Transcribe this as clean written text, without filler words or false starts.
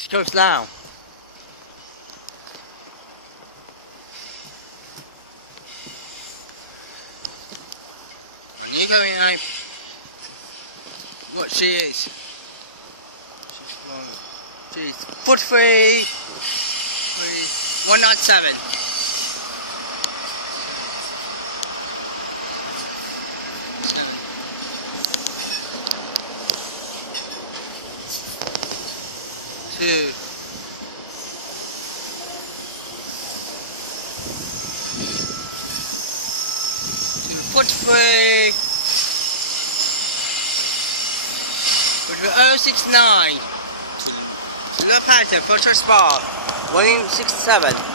She goes now. And you going out. What she is. She's 43. 197. Two. 43. 069. Look at the first spot. 167.